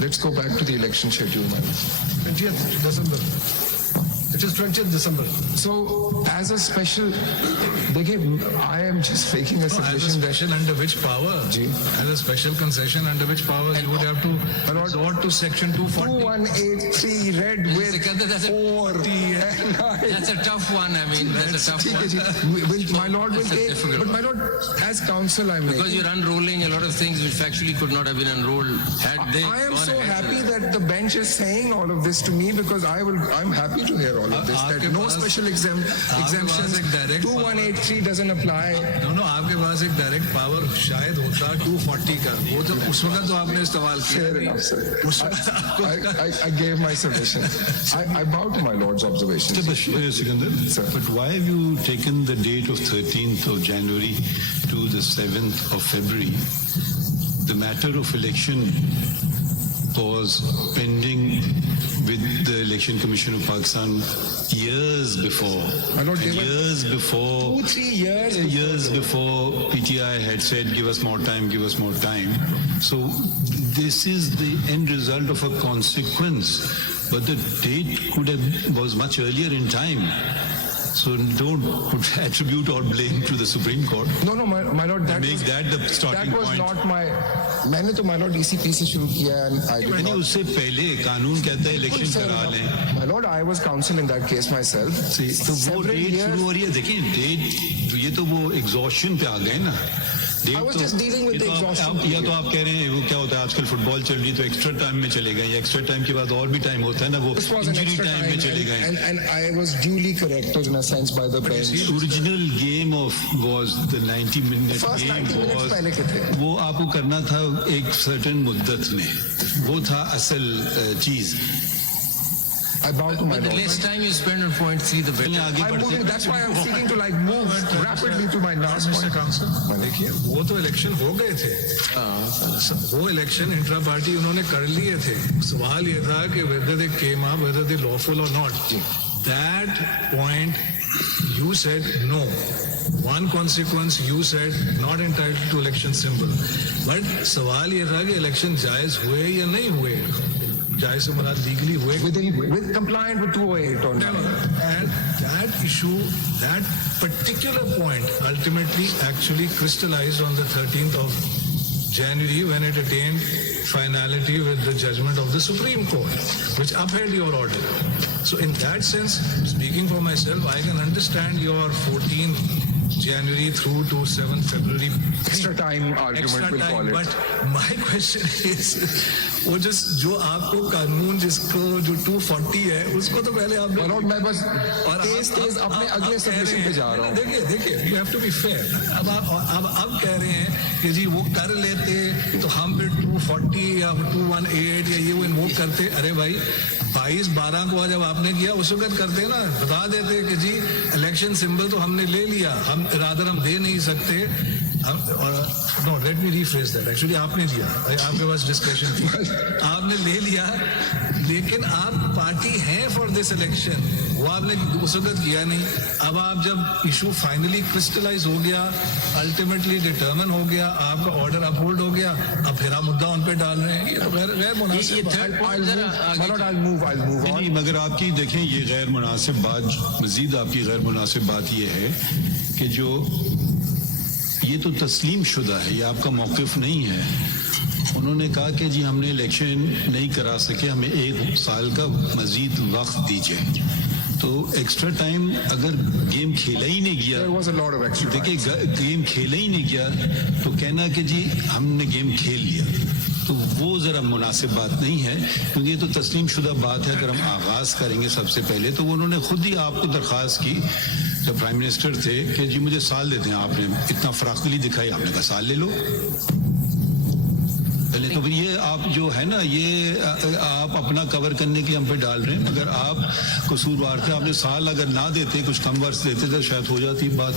let's go back to the election schedule, man. 20th December. It is 20th December. So, as a special, I am just making a As a suggestion that. special under which power? Ji. As a special concession under which power you would have to resort to section 240. 2183 red with Sikandar, that's a- 4. That's a tough one. I mean, that's a tough one. My lord will That's a take, difficult but one. my lord, as counsel I'm Because making. you're unrolling a lot of things which factually could not have been unrolled had they I am gone so ahead happy with it. that the bench is saying all of this to me because I'm happy to hear all of this. That आपके no पास- special पास exemptions. एक direct 2183 doesn't apply. दोनों आपके पास एक direct power शायद होता 240 का, वो तो उस वक्त तो आपने इस्तेमाल किया Fair नहीं। enough, sir. उस वक्त आपको- I gave my submission. I bow to my lord's observations. Sikandar, Sir. but why have you taken the date of 13th of January to the 7th of February? The matter of election was pending with the Election Commission of Pakistan years before. My lord, And they were- years before. 2-3 years. Years before PTI had said, give us more time, give us more time. So this is the end result of a consequence. But the date was much earlier in time. So don't attribute all blame to the Supreme Court. No, my lord, that Make was, that the starting that was point. not my. मैंने तो my lord ECP से शुरू किया and I did नहीं, not. उससे पहले कानून कहता है इलेक्शन Fair करा enough. लें. My lord, I was counsel in that case myself. तो वो Several डेट years- शुरू हो रही है. देखिए डेट ये तो वो एग्जॉशन पे आ गए ना. I was just dealing with the exhaustion या तो आप कह रहे हैं वो क्या होता है आजकल फुटबॉल चल रही है तो एक्स्ट्रा टाइम में चले गए या एक्स्ट्रा टाइम के बाद और भी टाइम होता है ना वो This was an injury extra time में चले time गए. and I was duly corrected in a sense by the bench. The original game was the 90-minute First game 90 minutes was पहले के थे. वो आपको करना था एक सर्टेन मुद्दत में. वो था असल चीज. I bow to my But the lord. less time you spend on point 3, the चलिए better. आगे I'm बढ़ते moving. हैं. That's why I'm seeking to move rapidly to my last Mr. point. Counsel, देखिए वो तो इलेक्शन हो गए थे, वो इलेक्शन इंट्रा पार्टी उन्होंने कर लिए थे. सवाल ये था कि whether they came up, whether they lawful or not. That point you said no. One consequence you said not entitled to election symbol. But सवाल ये था कि इलेक्शन जायज हुए या नहीं हुए. जायज से मुराद लीगली हुए. With compliant with 208 or not. And that issue, that particular point ultimately actually crystallized on the 13th of January when it attained finality with the judgment of the Supreme Court, which upheld your order. So in that sense, speaking for myself, I can understand your 14th January through to 7th February Extra time argument extra we'll call time. it. But my question is, वो जो आपको कानून जिसको जो 240 है उसको तो पहले आपने My lord, मैं बस और तेज अपने अगले सबमिशन पे जा रहा हूँ. देखिए you have to be fair. अब कह रहे हैं कि जी वो कर लेते तो हम फिर 240 या 218 या ये वो इन्वोक करते. अरे भाई 22-12 को जब आपने किया उस वक्त करते ना, बता देते कि जी इलेक्शन सिंबल तो हमने ले लिया, हम रादर हम दे नहीं सकते. No let me rephrase that. Actually आपने दिया, आपके पास डिस्कशन थी, आपने ले लिया, लेकिन आप पार्टी हैं फॉर दिस इलेक्शन. वो आपने उस वक्त किया नहीं. अब आप जब इशू फाइनली क्रिस्टलाइज हो गया, अल्टीमेटली डिटर्मिन हो गया, आपका ऑर्डर अपहोल्ड हो गया, अब फिर आप मुद्दा उन पे डाल रहे हैं. ये तो गैर मुनासिब बात है. My lord, I'll move on. नहीं, मगर आपकी देखें ये गैर मुनासिब बात, मजीद आपकी गैर मुनासिब बात ये है कि जो ये तो तस्लीम शुदा है, ये आपका मौक़िफ़ नहीं है. उन्होंने कहा कि जी हमने इलेक्शन नहीं करा सके, हमें 1 साल का मजीद वक्त दीजिए. तो एक्स्ट्रा टाइम अगर गेम खेला ही नहीं गया, There was a lot of extra time. देखिए गेम खेला ही नहीं गया तो कहना कि जी हमने गेम खेल लिया, तो वो ज़रा मुनासिब बात नहीं है. क्योंकि ये तो तस्लीम शुदा बात है. अगर हम आगाज़ करेंगे सबसे पहले तो उन्होंने खुद ही आपको दरख्वास्त की जब प्राइम मिनिस्टर थे कि जी मुझे साल देते हैं. आपने इतना फराखली दिखाई, आपने कहा साल ले लो पहले. तो फिर ये आप जो है ना, ये आप अपना कवर करने के लिए हम पे डाल रहे हैं. मगर आप कसूरवार थे, आपने साल अगर ना देते, कुछ कम वर्ष देते तो शायद हो जाती बात.